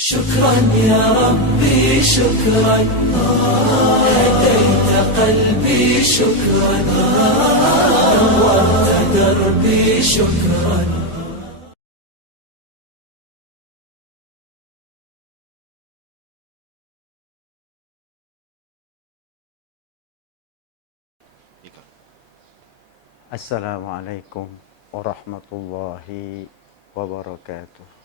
شكرا يا ربي شكرا هديت قلبي شكرا نورت دربي شكرا. Assalamualaikum warahmatullahi wabarakatuh.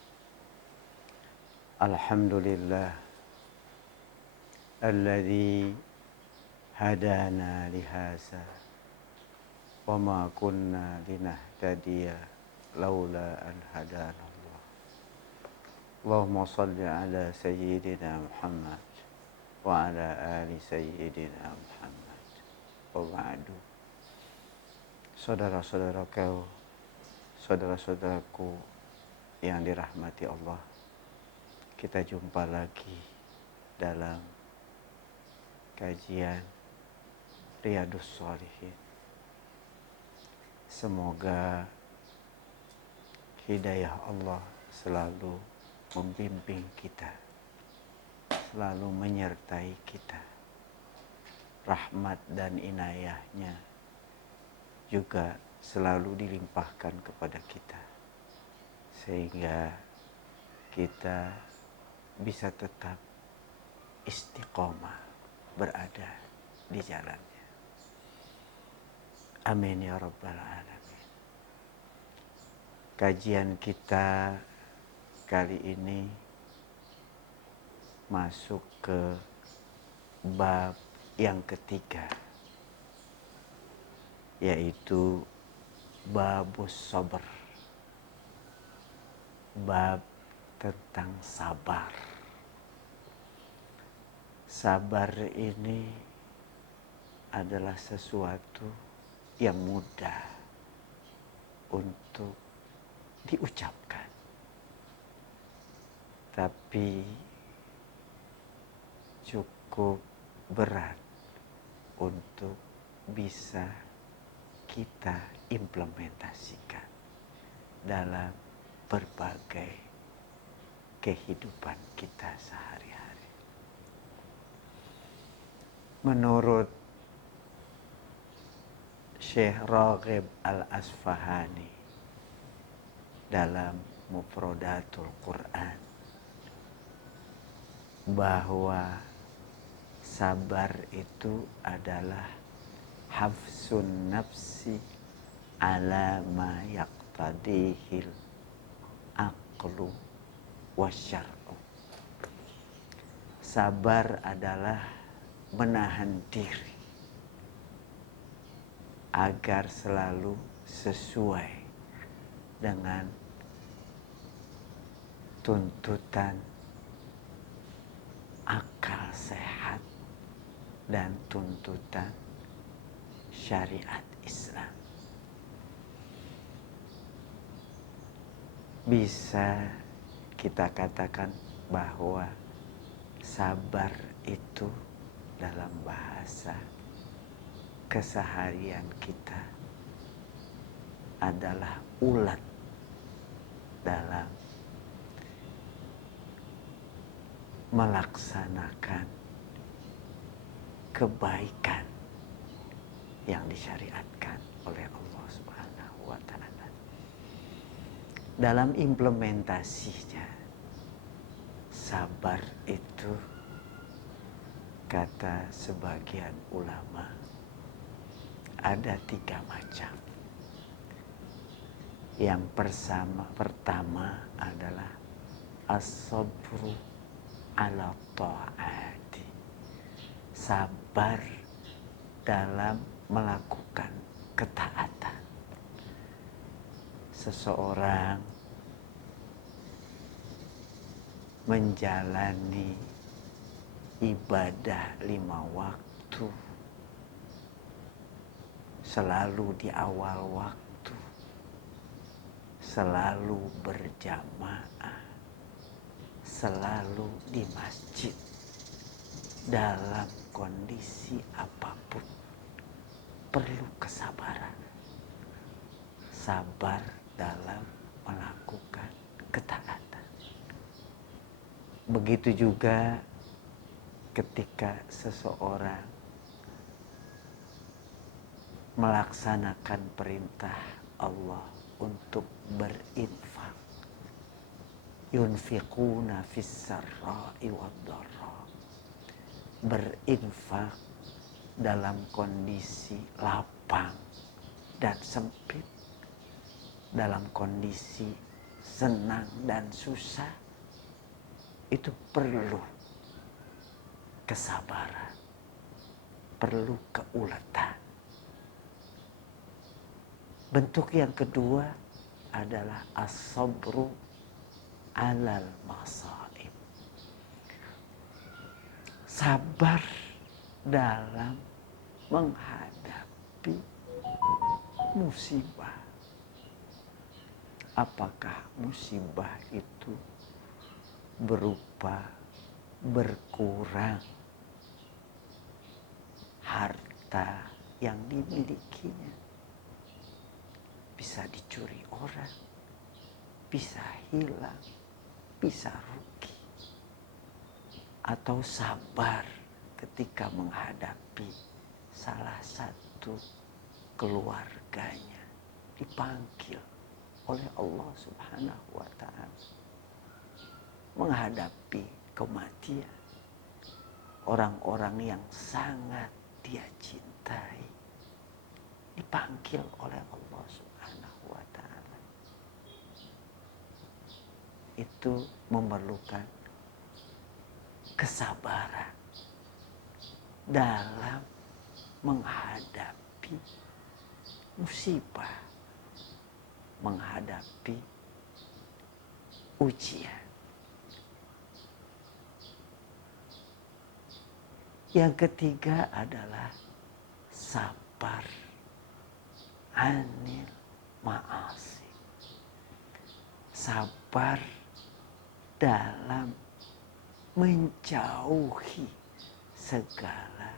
Alhamdulillah alladzi hadana lihasa wa ma kunna linahtadiya laula an hadana Allah. Allahumma salli ala sayyidina Muhammad wa ala ali sayyidina Muhammad wa ba'du. Saudara-saudaraku yang dirahmati Allah, kita jumpa lagi dalam kajian Riyadhus Shalihin. Semoga hidayah Allah selalu membimbing kita, selalu menyertai kita. Rahmat dan inayahnya juga selalu dilimpahkan kepada kita, sehingga kita bisa tetap istiqomah berada di jalannya. Amin ya rabbal alamin. Kajian kita kali ini masuk ke bab yang ketiga, yaitu babus sabar, bab tentang sabar. Sabar ini adalah sesuatu yang mudah untuk diucapkan, tapi cukup berat untuk bisa kita implementasikan dalam berbagai kehidupan kita sehari-hari. Menurut Syekh Raghib Al-Asfahani dalam Mufradatul Quran, bahwa sabar itu adalah hafsun nafsi ala ma yaqtadihil aqlu wasyar'u. Sabar adalah menahan diri agar selalu sesuai dengan tuntutan akal sehat dan tuntutan syariat Islam. Bisa kita katakan bahwa sabar itu dalam bahasa keseharian kita adalah ulet dalam melaksanakan kebaikan yang disyariatkan oleh Allah Subhanahu wa ta'ala. Dalam implementasinya, sabar itu, kata sebagian ulama, ada 3 macam. Yang pertama adalah as-sabru ala ta'ati, sabar dalam melakukan ketaatan. Seseorang menjalani ibadah 5 waktu, selalu di awal waktu, selalu berjamaah, selalu di masjid, dalam kondisi apapun, perlu kesabaran. Sabar dalam melakukan ketaatan. Begitu juga ketika seseorang melaksanakan perintah Allah untuk berinfak. Yunfiquna fis sarra'i wad dharra. Berinfak dalam kondisi lapang dan sempit, dalam kondisi senang dan susah, itu perlu kesabaran, perlu keuletan. Bentuk yang kedua adalah as-sabru alal masaib. Sabar dalam menghadapi musibah. Apakah musibah itu berupa berkurang harta yang dimilikinya, bisa dicuri orang, bisa hilang, bisa rugi, atau sabar ketika menghadapi salah satu keluarganya dipanggil oleh Allah Subhanahu wa ta'ala menghadapi kematian orang-orang yang sangat dia cintai, dipanggil oleh Allah Subhanahu wa ta'ala. Itu memerlukan kesabaran dalam menghadapi musibah, menghadapi ujian. Yang ketiga adalah sabar anil ma'asi. Sabar dalam menjauhi segala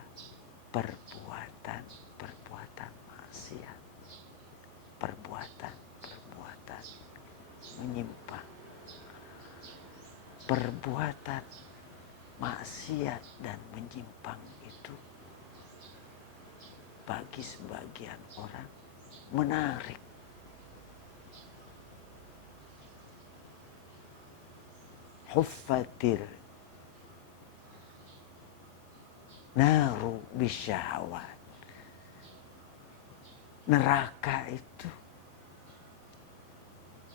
perbuatan-perbuatan maksiat, perbuatan-perbuatan menyimpang, perbuatan maksiat dan menyimpang itu bagi sebagian orang menarik. Huffatir naru bisyahwat. Neraka itu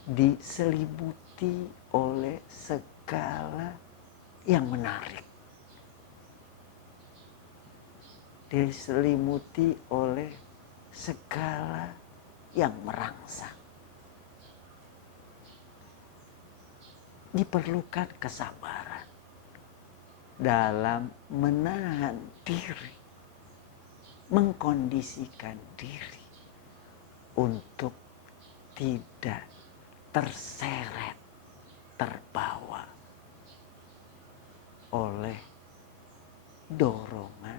diselimuti oleh segala yang menarik, diselimuti oleh segala yang merangsang. Diperlukan kesabaran dalam menahan diri, mengkondisikan diri untuk tidak terseret, terbawa oleh dorongan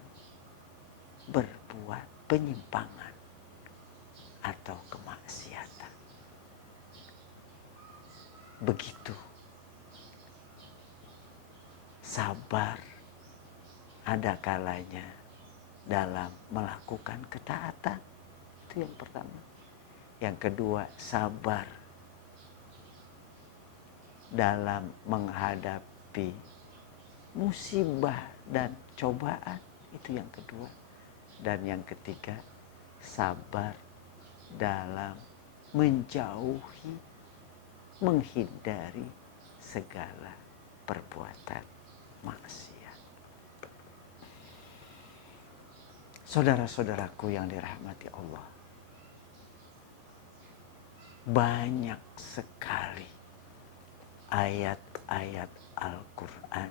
berbuat penyimpangan atau kemaksiatan. Begitu sabar ada kalanya dalam melakukan ketaatan. Itu yang pertama. Yang kedua, sabar dalam menghadapi musibah dan cobaan. Itu yang kedua. Dan yang ketiga, sabar dalam menjauhi, menghindari segala perbuatan maksiat. Saudara-saudaraku yang dirahmati Allah, banyak sekali ayat-ayat Al-Quran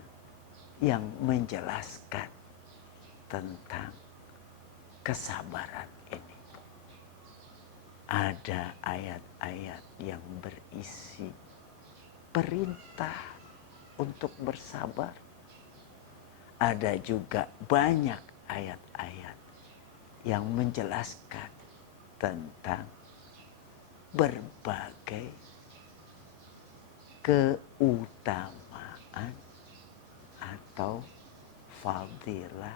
yang menjelaskan tentang kesabaran ini. Ada ayat-ayat yang berisi perintah untuk bersabar. Ada juga banyak ayat-ayat yang menjelaskan tentang berbagai keutamaan atau fadilah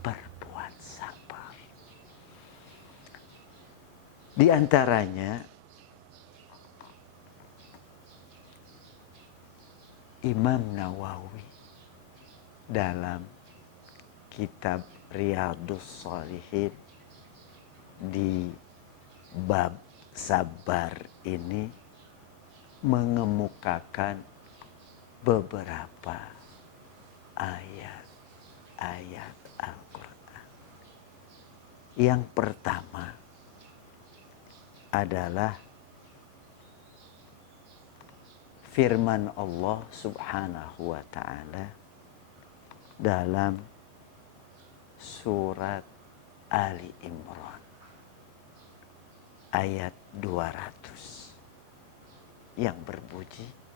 berbuat sabar. Di antaranya Imam Nawawi dalam kitab Riyadhus Shalihin di bab sabar ini mengemukakan beberapa ayat-ayat Al-Quran. Yang pertama adalah firman Allah Subhanahu wa ta'ala dalam surat Ali Imran ayat 200 yang berbunyi,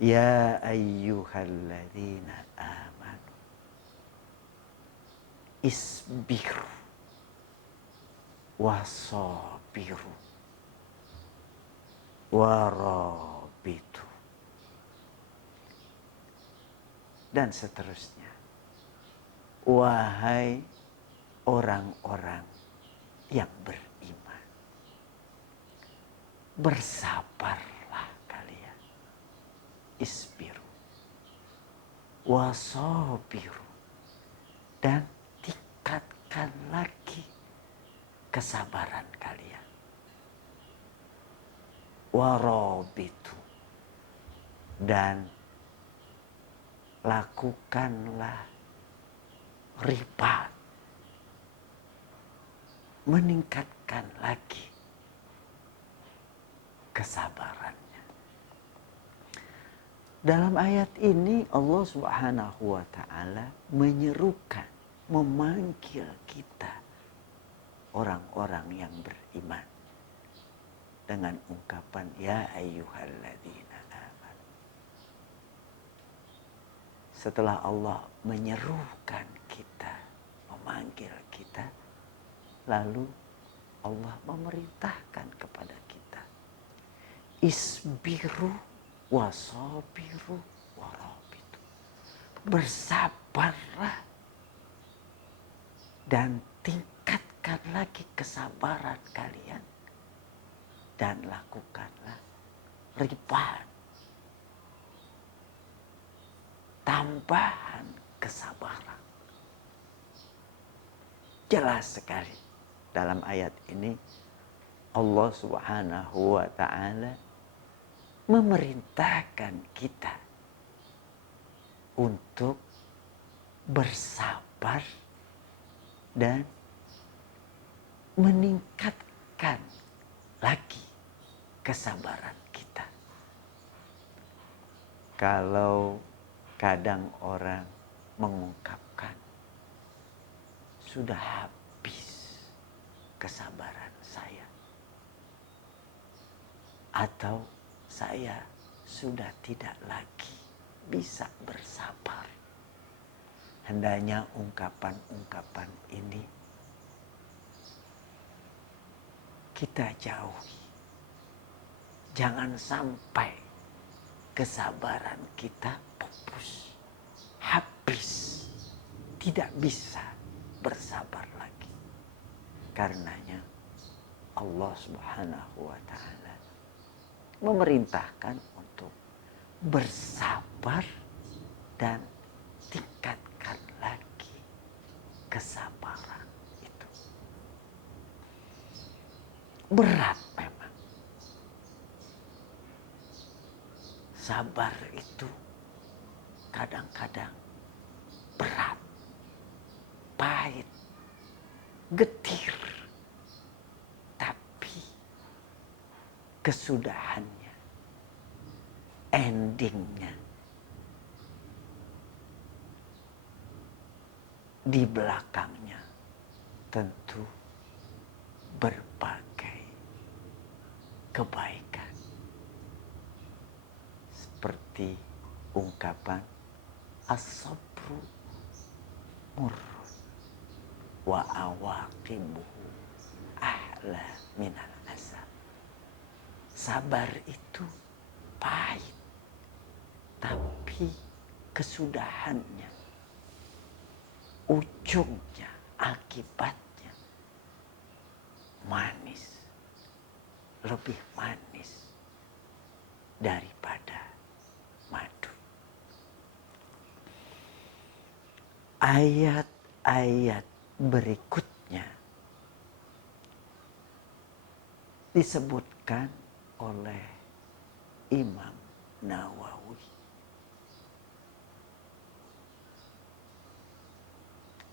Ya ayyuhalladzina amanu isbiru wasabiru warabitu, dan seterusnya. Wahai orang-orang yang beriman, bersabarlah kalian. Isbiru wasabiru, dan tingkatkan lagi kesabaran kalian. Warabitu, dan lakukanlah ribat, meningkatkan lagi kesabarannya. Dalam ayat ini Allah Subhanahu wa ta'ala menyerukan, memanggil kita orang-orang yang beriman dengan ungkapan Ya ayyuhalladzina amanu. Setelah Allah menyerukan kita, memanggil kita, lalu Allah memerintahkan kepada kita, isbiru wasabiru warabitu, bersabarlah dan tingkatkan lagi kesabaran kalian, dan lakukanlah ribat, tambahan kesabaran. Jelas sekali dalam ayat ini Allah Subhanahu wa ta'ala memerintahkan kita untuk bersabar dan meningkatkan lagi kesabaran kita. Kalau kadang orang mengungkapkan, sudah habis kesabaran saya, atau saya sudah tidak lagi bisa bersabar. Hendaknya ungkapan-ungkapan ini kita jauhi. Jangan sampai kesabaran kita pupus, habis, tidak bisa bersabar lagi. Karenanya Allah Subhanahu wa ta'ala memerintahkan untuk bersabar dan tingkatkan lagi kesabaran itu. Berat memang. Sabar itu kadang-kadang berat, pahit, getir. Tapi kesudahannya, endingnya, di belakangnya tentu berbagai kebaikan. Seperti ungkapan as-sabru murrun wa awaqibuhu ahla minal asal. Sabar itu pahit, tapi nanti kesudahannya, ujungnya, akibatnya manis, lebih manis daripada madu. Ayat-ayat berikutnya disebutkan oleh Imam Nawawi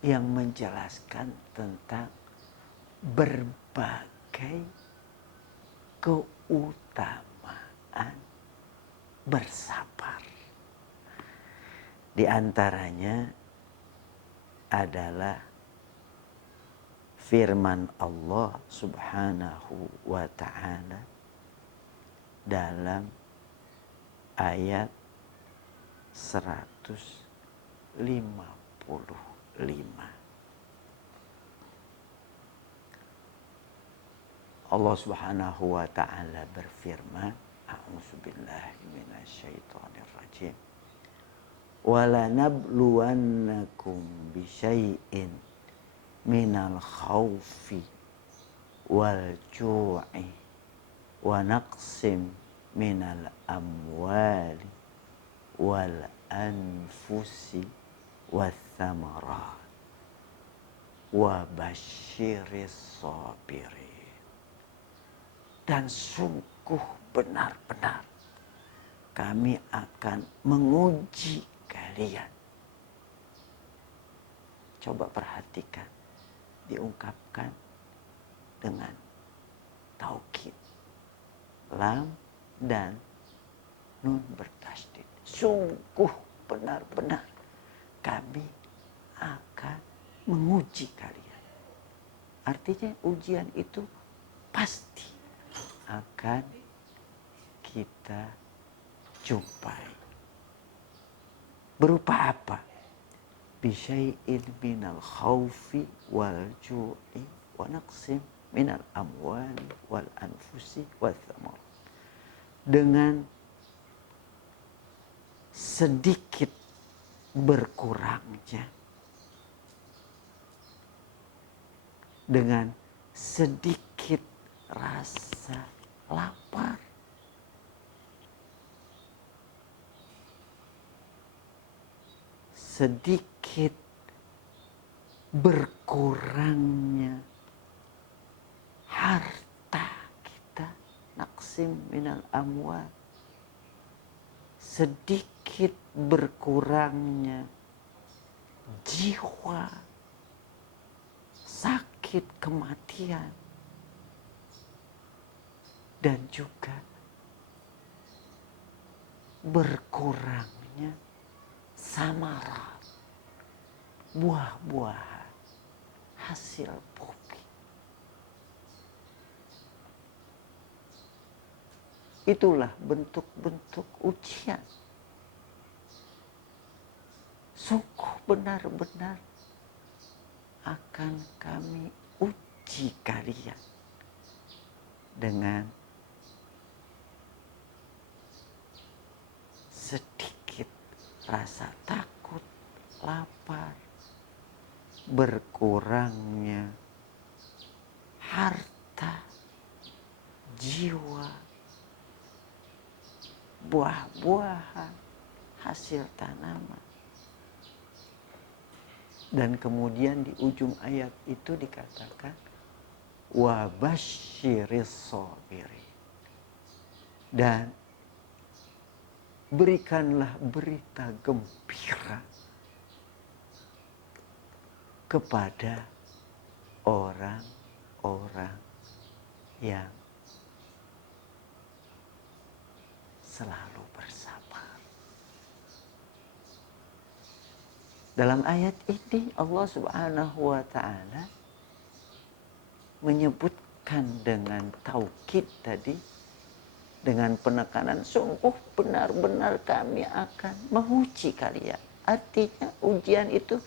yang menjelaskan tentang berbagai keutamaan bersabar. Di antaranya adalah firman Allah Subhanahu wa ta'ala dalam ayat 155. Allah Subhanahu wa ta'ala berfirman, a'udzubillahi minasyaitonir rajim. وَلَنَبْلُوَنَّكُمْ بِشَيْءٍ مِنَ الْخَوْفِ وَالْجُوعِ وَنَقْصٍ مِنَ الْأَمْوَالِ وَالْأَنْفُسِ وَالثَّمَرَاتِ وَبَشِّرِ الصَّابِرِينَ. Dan sungguh benar-benar kami akan menguji kalian. Coba perhatikan, diungkapkan dengan taukid, lam dan nun bertasydid. Sungguh benar-benar kami akan menguji kalian. Artinya ujian itu pasti akan kita jumpai. Berupa apa? Bisyai'in minal khawfi wal ju'i wa naqsim minal amwali wal anfusi wal thamar. Dengan sedikit berkurangnya, dengan sedikit rasa lapar, sedikit berkurangnya harta kita, naqsim minal amwal, sedikit berkurangnya jiwa, sakit, kematian, dan juga berkurangnya samarat, buah-buahan, hasil bumi. Itulah bentuk-bentuk ujian. Sungguh benar-benar akan kami uji kalian dengan sedikit rasa takut, lapar, berkurangnya harta, jiwa, buah-buahan, hasil tanaman. Dan kemudian di ujung ayat itu dikatakan wa basyiris sabirin, dan berikanlah berita gembira kepada orang-orang yang selalu bersabar. Dalam ayat ini Allah Subhanahu wa ta'ala menyebutkan dengan taukid tadi, dengan penekanan, sungguh benar-benar kami akan menguji kalian. Artinya ujian itu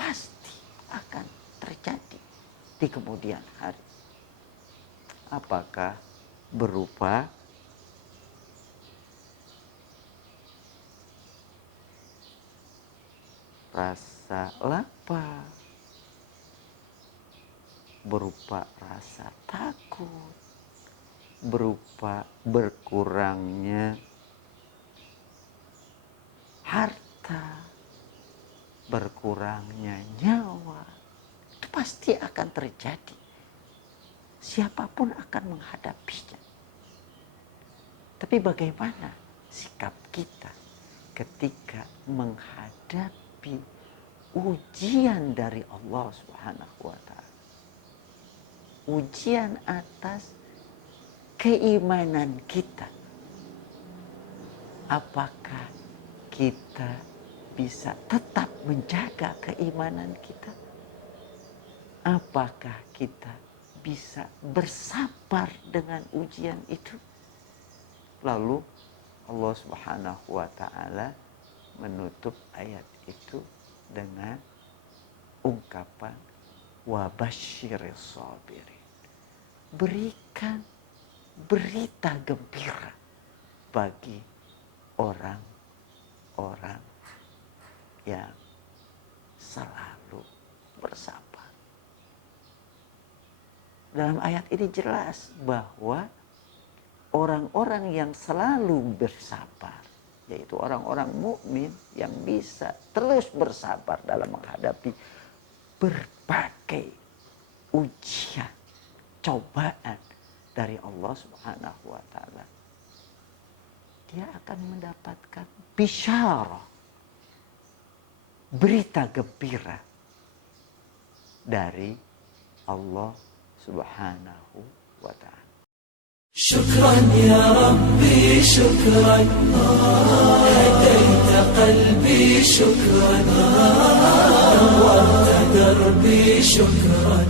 pasti akan terjadi di kemudian hari. Apakah berupa rasa lapar, berupa rasa takut, berupa berkurangnya harta, berkurangnya nyawa. Itu pasti akan terjadi. Siapapun akan menghadapinya. Tapi bagaimana sikap kita ketika menghadapi ujian dari Allah Subhanahu wa Ta'ala? Ujian atas keimanan kita. Apakah kita bisa tetap menjaga keimanan kita? Apakah kita bisa bersabar dengan ujian itu? Lalu Allah Subhanahu wa Ta'ala menutup ayat itu dengan ungkapan wa basyiris sabirin. Berikan berita gembira bagi orang-orang yang selalu bersabar. Dalam ayat ini jelas bahwa orang-orang yang selalu bersabar, yaitu orang-orang mukmin yang bisa terus bersabar dalam menghadapi berbagai ujian, cobaan dari Allah Subhanahu wa Ta'ala. Dia akan mendapatkan bisyarah, berita gembira dari Allah Subhanahu wa Ta'ala. شكرا يا ربي شكرا هديت قلبي شكرا نورت دربي شكرا